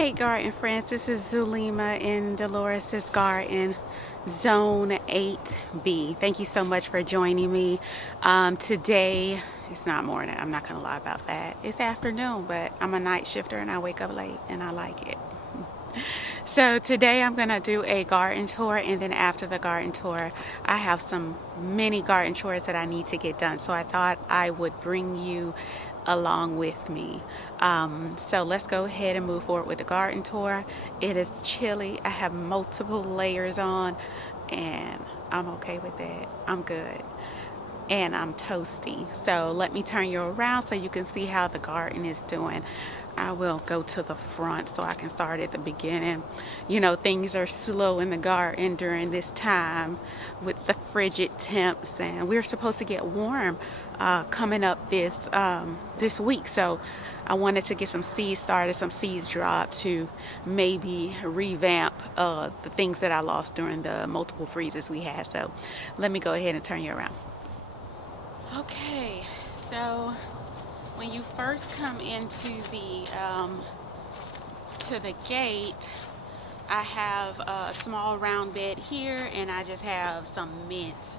Hey garden friends, this is Zulima in Dolores' garden, Zone 8B. Thank you so much for joining me. Today, it's not morning, I'm not gonna lie about that. It's afternoon, but I'm a night shifter and I wake up late and I like it. So today I'm gonna do a garden tour, and then after the garden tour, I have some mini garden chores that I need to get done. So I thought I would bring you along with me. So let's go ahead and move forward with the garden tour. It is chilly. I have multiple layers on and I'm okay with that. I'm good. And I'm toasty. So let me turn you around so you can see how the garden is doing. I will go to the front so I can start at the beginning. You know, things are slow in the garden during this time with the frigid temps, and we're supposed to get warm coming up this week. So I wanted to get some seeds started, some seeds dropped to maybe revamp the things that I lost during the multiple freezes we had. So let me go ahead and turn you around. Okay, so when you first come into the gate, I have a small round bed here, and I just have some mint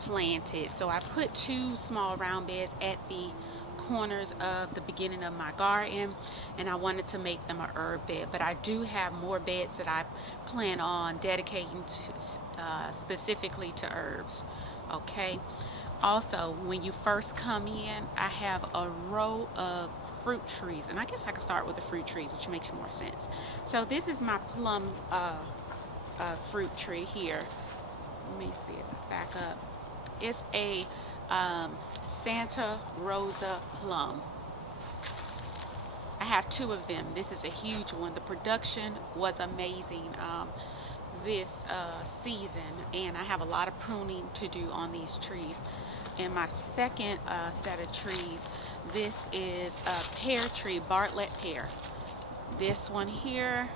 planted. So I put two small round beds at the corners of the beginning of my garden, and I wanted to make them a herb bed, but I do have more beds that I plan on dedicating to, specifically to herbs. Okay, also when you first come in, I have a row of fruit trees, and I guess I could start with the fruit trees, which makes more sense. So this is my plum fruit tree here. Let me see it back up. It's a Santa Rosa plum. I have two of them. This is a huge one. The production was amazing this season, and I have a lot of pruning to do on these trees. And my second set of trees, this is a pear tree, Bartlett pear. This one here,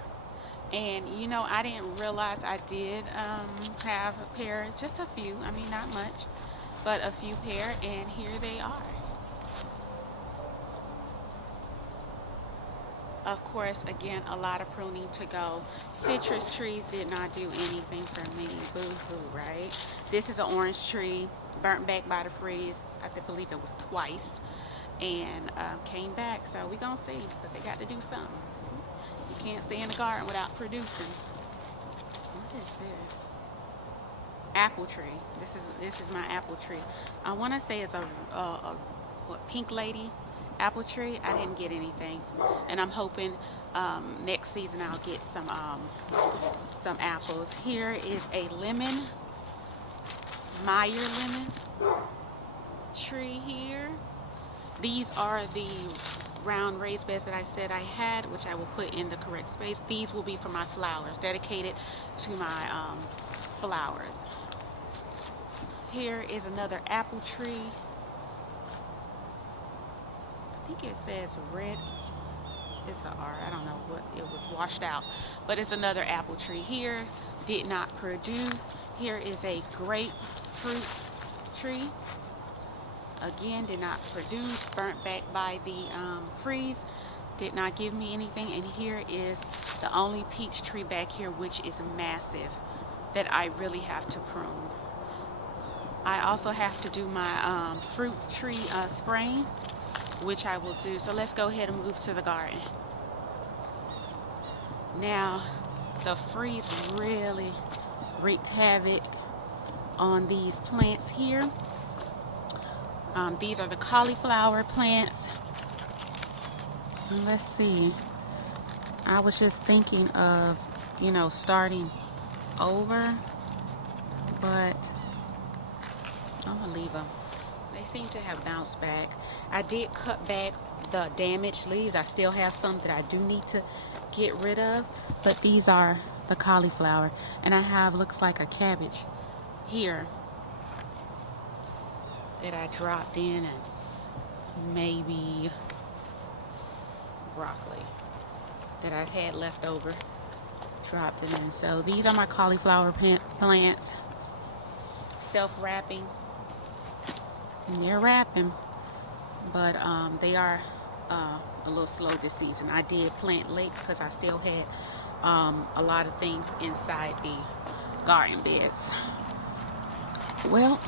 and you know, I didn't realize I did have a pear, just a few, I mean not much, but a few pear, and here they are. Of course, again, a lot of pruning to go. Citrus trees did not do anything for me. Boo-hoo, right? This is an orange tree, burnt back by the freeze. I believe it was twice. And came back. So we gonna see, because they got to do something. You can't stay in the garden without producing. What is this? Apple tree. This is my apple tree. I want to say it's a what, pink lady apple tree. I didn't get anything, and I'm hoping next season I'll get some apples. Here is a lemon, Meyer lemon tree here. These are the round raised beds that I said I had, which I will put in the correct space. These will be for my flowers, dedicated to my flowers. Here is another apple tree. I think it says red. It's an R. I don't know what, it was washed out. But it's another apple tree here. Did not produce. Here is a grapefruit tree. Again, did not produce. Burnt back by the freeze. Did not give me anything. And here is the only peach tree back here, which is massive, that I really have to prune. I also have to do my fruit tree spraying, which I will do. So let's go ahead and move to the garden. Now, the freeze really wreaked havoc on these plants here. These are the cauliflower plants. And let's see. I was just thinking of, you know, starting over, but I'm gonna leave them. They seem to have bounced back. I did cut back the damaged leaves. I still have some that I do need to get rid of, but these are the cauliflower, and I have, looks like a cabbage here that I dropped in, and maybe broccoli that I had left over, dropped it in. So these are my cauliflower plants, self-wrapping, and they're wrapping, but they are a little slow this season. I did plant late because I still had a lot of things inside the garden beds. Well,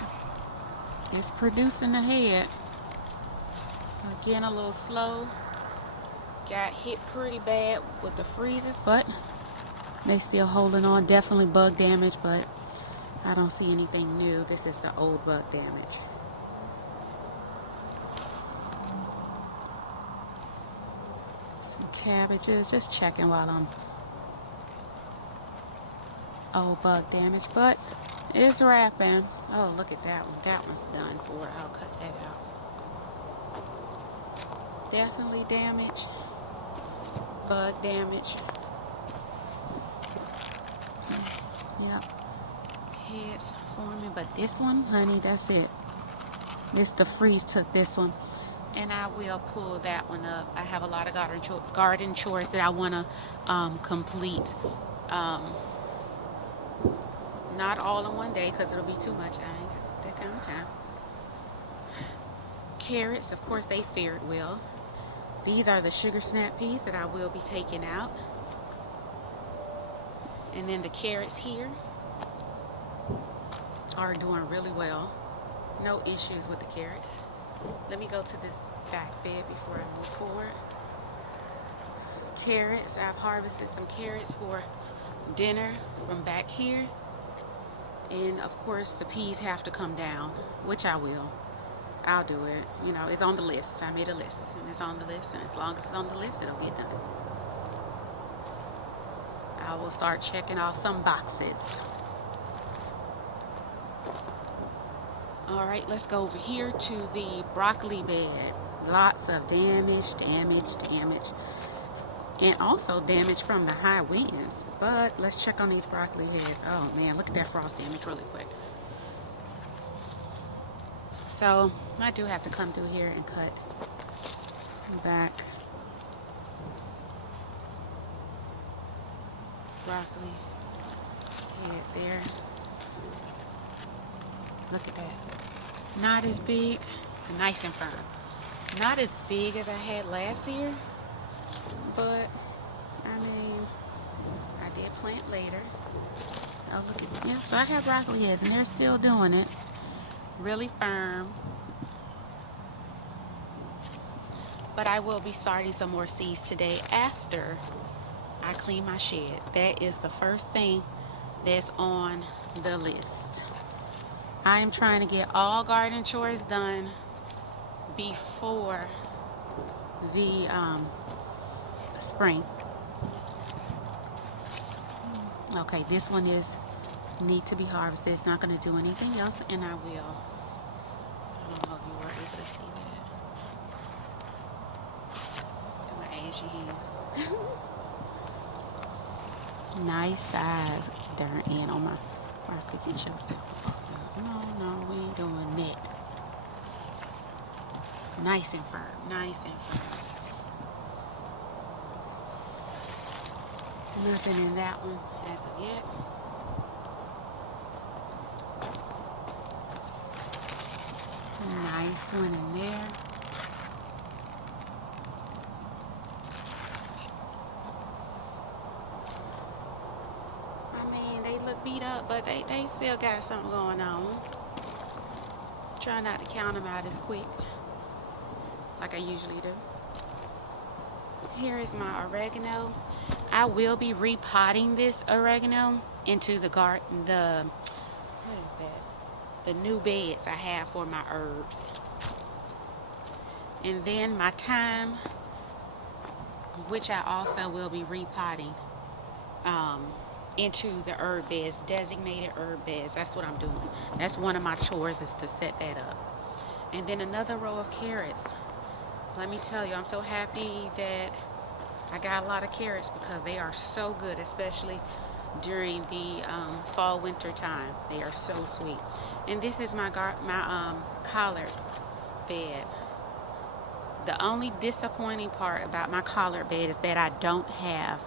it's producing ahead. Again, a little slow. Got hit pretty bad with the freezes, but they still holding on. Definitely bug damage, but I don't see anything new. This is the old bug damage. Some cabbages, just checking while I'm old bug damage, but it's wrapping. Oh, look at that one. That one's done for. I'll cut that out. Definitely damage. Bug damage. Yep. Heads forming, but this one, honey, that's it. The freeze took this one, and I will pull that one up. I have a lot of garden chores that I want to complete. Not all in one day because it'll be too much. I ain't got that kind of time. Carrots, of course, they fared well. These are the sugar snap peas that I will be taking out. And then the carrots here are doing really well. No issues with the carrots. Let me go to this back bed before I move forward. Carrots, I've harvested some carrots for dinner from back here. And of course the peas have to come down, which I will. I'll do it. You know, it's on the list. I made a list and it's on the list, and as long as it's on the list, it'll get done. I will start checking off some boxes. All right, let's go over here to the broccoli bed. Lots of damage, and also damage from the high winds. But let's check on these broccoli heads. Oh man, look at that frost damage really quick. So I do have to come through here and cut back broccoli head there. Look at that. Not as big, nice and firm. Not as big as I had last year, but I mean, I did plant later. Oh, look at that. Yeah, so I have broccoli heads and they're still doing it. Really firm. But I will be starting some more seeds today after I clean my shed. That is the first thing that's on the list. I am trying to get all garden chores done before the spring. Okay, this one need to be harvested. It's not going to do anything else, and I will. I don't know if you were able to see that. Got my ashy hands. Nice side dirt in on my broccoli. Get yourself off. No, we ain't doing that. Nice and firm. Nice and firm. Nothing in that one as of yet. Nice one in there. I mean, they look beat up, but they still got something going on. Try not to count them out as quick like I usually do. Here is my oregano. I will be repotting this oregano into the garden, the new beds I have for my herbs. And then my thyme, which I also will be repotting into the herb beds, designated herb beds. That's what I'm doing. That's one of my chores, is to set that up. And then another row of carrots. Let me tell you, I'm so happy that I got a lot of carrots because they are so good, especially during the fall winter time. They are so sweet. And this is my collard bed. The only disappointing part about my collard bed is that I don't have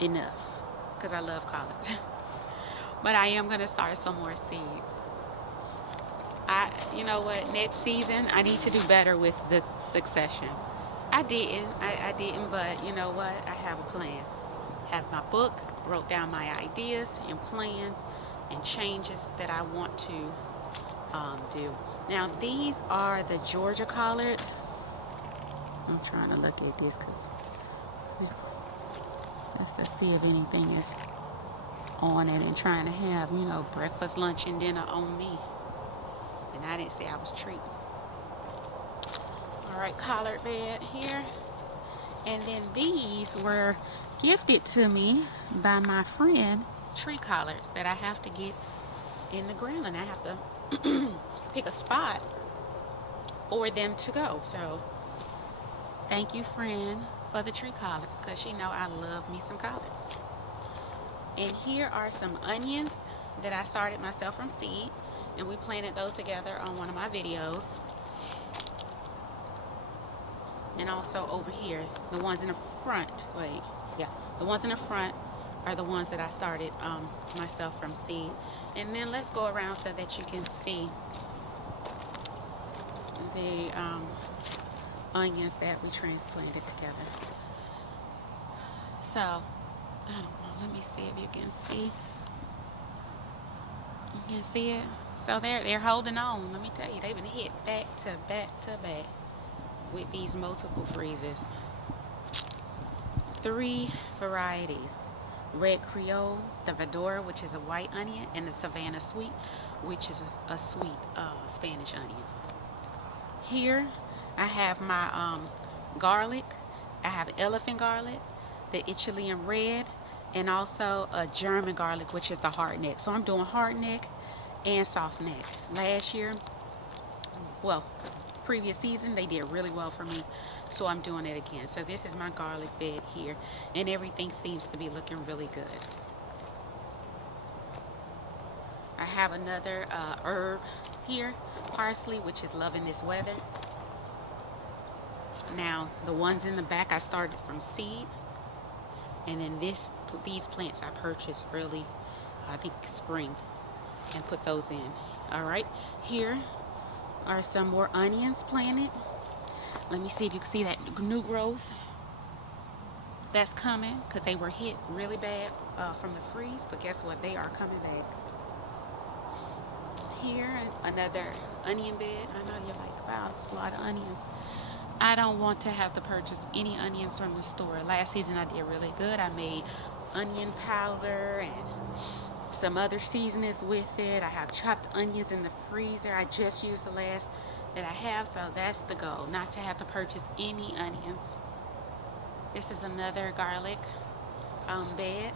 enough, because I love collards. But I am going to start some more seeds. You know what, next season I need to do better with the succession. I didn't, but you know what? I have a plan. Have my book, wrote down my ideas and plans and changes that I want to do. Now, these are the Georgia collards. I'm trying to look at this just to see if anything is on it, and trying to have, breakfast, lunch, and dinner on me. And I didn't say I was treating. All right, collard bed here. And then these were gifted to me by my friend, tree collards, that I have to get in the ground, and I have to pick a spot for them to go. So thank you, friend, for the tree collards, because she know I love me some collards. And here are some onions that I started myself from seed, and we planted those together on one of my videos. And also over here, the ones in the front, the ones in the front are the ones that I started myself from seed. And then let's go around so that you can see the onions that we transplanted together. So, I don't know, let me see if you can see. You can see it? So they're holding on. Let me tell you, they've been hit back to back to back with these multiple freezes. 3 varieties: Red Creole, the Vidora, which is a white onion, and the Savannah Sweet, which is a sweet Spanish onion. Here I have my garlic. I have elephant garlic, the Italian red, and also a German garlic, which is the hard neck. So I'm doing hard neck and soft neck. Last year, previous season, they did really well for me, so I'm doing it again. So this is my garlic bed here, and everything seems to be looking really good. I have another herb here, parsley, which is loving this weather. Now, the ones in the back I started from seed, and then these plants I purchased early, I think spring, and put those in. All right, here are some more onions planted. Let me see if you can see that new growth that's coming, because they were hit really bad from the freeze, but guess what? They are coming back. Here, another onion bed. I know you're like, wow, it's a lot of onions. I don't want to have to purchase any onions from the store. Last season I did really good. I made onion powder and some other seasonings with it. I have chopped onions in the freezer. I just used the last that I have, so that's the goal, not to have to purchase any onions. This is another garlic bed.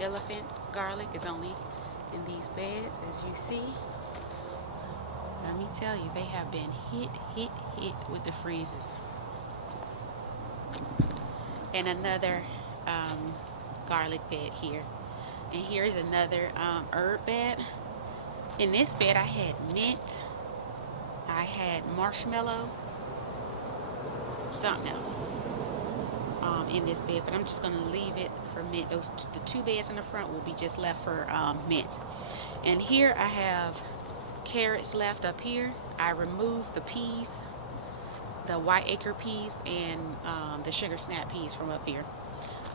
Elephant garlic is only in these beds, as you see. Let me tell you, they have been hit with the freezes. And another garlic bed here. And here's another herb bed. In this bed I had mint, I had marshmallow, something else in this bed, but I'm just going to leave it for mint. The 2 beds in the front will be just left for mint. And here I have carrots left up here. I removed the peas, the white acre peas, and the sugar snap peas from up here,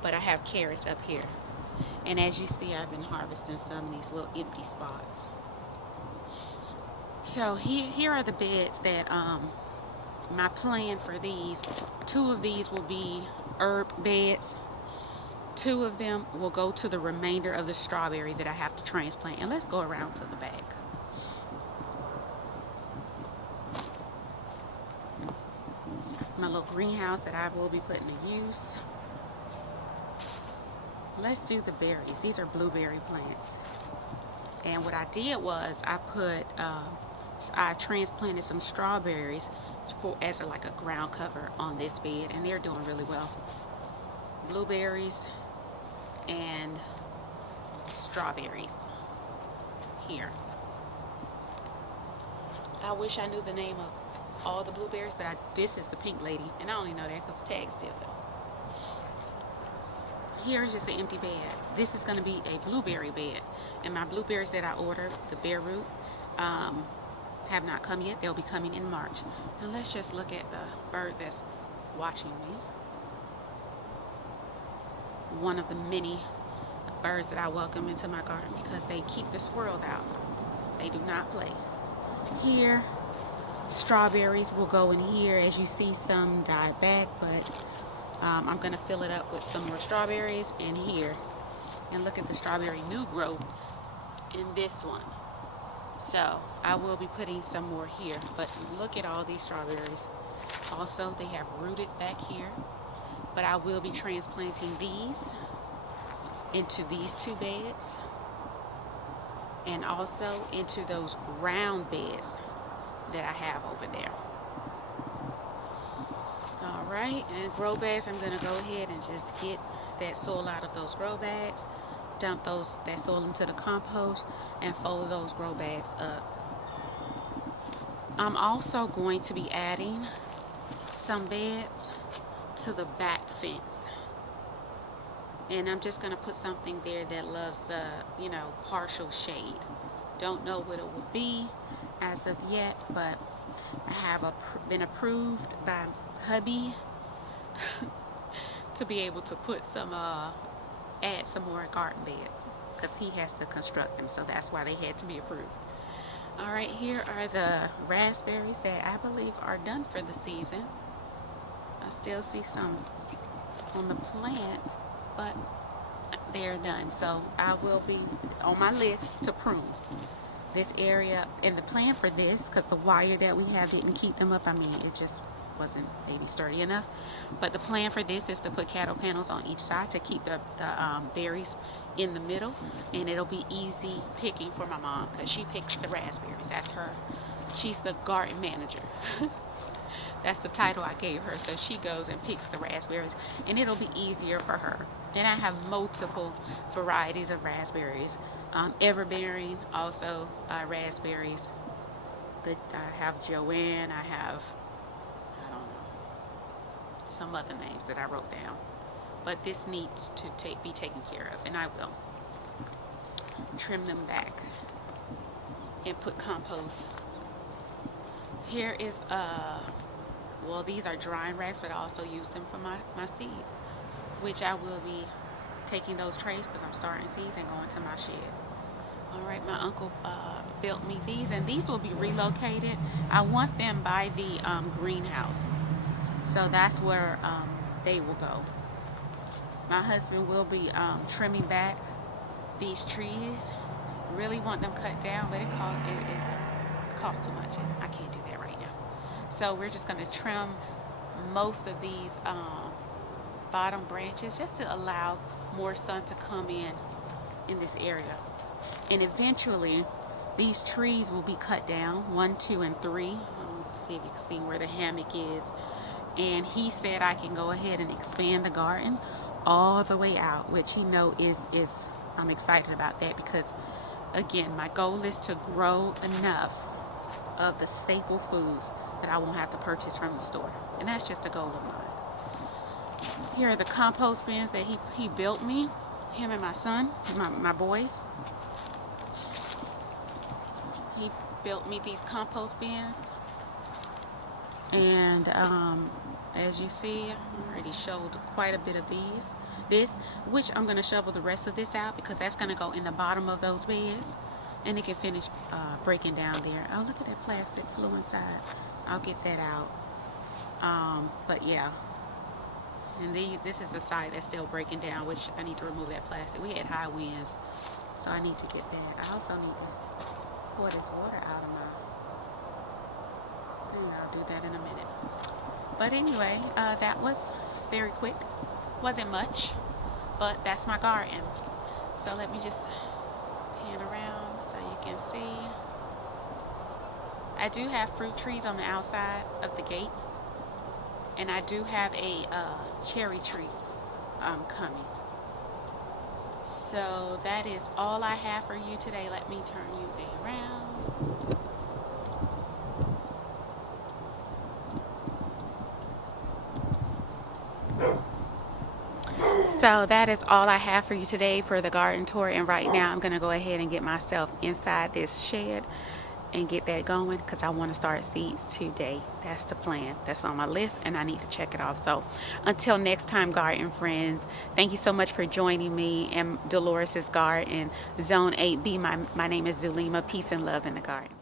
but I have carrots up here. And as you see, I've been harvesting some of these little empty spots. So here are the beds that my plan for these. 2 of these will be herb beds. 2 of them will go to the remainder of the strawberry that I have to transplant. And let's go around to the back. My little greenhouse that I will be putting to use. Let's do the berries. These are blueberry plants. And what I did was I transplanted some strawberries as like a ground cover on this bed, and they're doing really well. Blueberries and strawberries here. I wish I knew the name of all the blueberries, but this is the pink lady, and I only know that because the tag's still there. Here is just an empty bed. This is going to be a blueberry bed, and my blueberries that I ordered, the bare root, have not come yet. They'll be coming in March. And let's just look at the bird that's watching me. One of the many birds that I welcome into my garden because they keep the squirrels out. They do not play. Here, strawberries will go in here. As you see, some died back, but I'm going to fill it up with some more strawberries in here. And look at the strawberry new growth in this one. So I will be putting some more here, but look at all these strawberries. Also, they have rooted back here, but I will be transplanting these into these two beds and also into those round beds that I have over there. All right, and grow bags, I'm going to go ahead and just get that soil out of those grow bags, dump that soil into the compost, and fold those grow bags up. I'm also going to be adding some beds to the back fence. And I'm just going to put something there that loves the, partial shade. Don't know what it will be as of yet, but I have been approved by hubby to be able to put add some more garden beds because he has to construct them, so that's why they had to be approved. All right, here are the raspberries that I believe are done for the season. I still see some on the plant, but they're done. So I will be on my list to prune this area. And the plan for this, because the wire that we have didn't keep them up, it just wasn't maybe sturdy enough. But the plan for this is to put cattle panels on each side to keep the berries in the middle, and it'll be easy picking for my mom because she picks the raspberries. That's her. She's the garden manager. That's the title I gave her. So she goes and picks the raspberries, and it'll be easier for her. And I have multiple varieties of raspberries. Everbearing, also raspberries. I have Joanne. I have, I don't know, some other names that I wrote down. But this needs to be taken care of, and I will trim them back and put compost. Here is well, these are drying racks, but I also use them for my seeds, which I will be taking those trays because I'm starting seeds and going to my shed. All right, my uncle built me these, and these will be relocated. I want them by the greenhouse, so that's where they will go. My husband will be trimming back these trees. Really want them cut down, but it costs too much, and I can't do that right now. So we're just going to trim most of these bottom branches just to allow more sun to come in this area. And eventually, these trees will be cut down, 1, 2, and 3. Let's see if you can see where the hammock is. And he said I can go ahead and expand the garden all the way out, which he know is I'm excited about that because, again, my goal is to grow enough of the staple foods that I won't have to purchase from the store. And that's just a goal of mine. Here are the compost bins that he built me, him and my son, my boys. He built me these compost bins. And as you see, I already showed quite a bit of which I'm going to shovel the rest of this out because that's going to go in the bottom of those beds, and it can finish breaking down there. Oh, look at that plastic flew inside. I'll get that out. But yeah, and this is the side that's still breaking down, which I need to remove that plastic. We had high winds, so I need to get that. I also need to pour this water out of and I'll do that in a minute. But anyway, that was very quick. Wasn't much, but that's my garden. So let me just pan around so you can see. I do have fruit trees on the outside of the gate, and I do have a cherry tree coming. So that is all I have for you today. Let me turn you around. So that is all I have for you today for the garden tour, and right now I'm going to go ahead and get myself inside this shed and get that going because I want to start seeds today. That's the plan. That's on my list and I need to check it off. So until next time, garden friends, thank you so much for joining me in Dolores' garden, Zone 8B. My name is Zulema. Peace and love in the garden.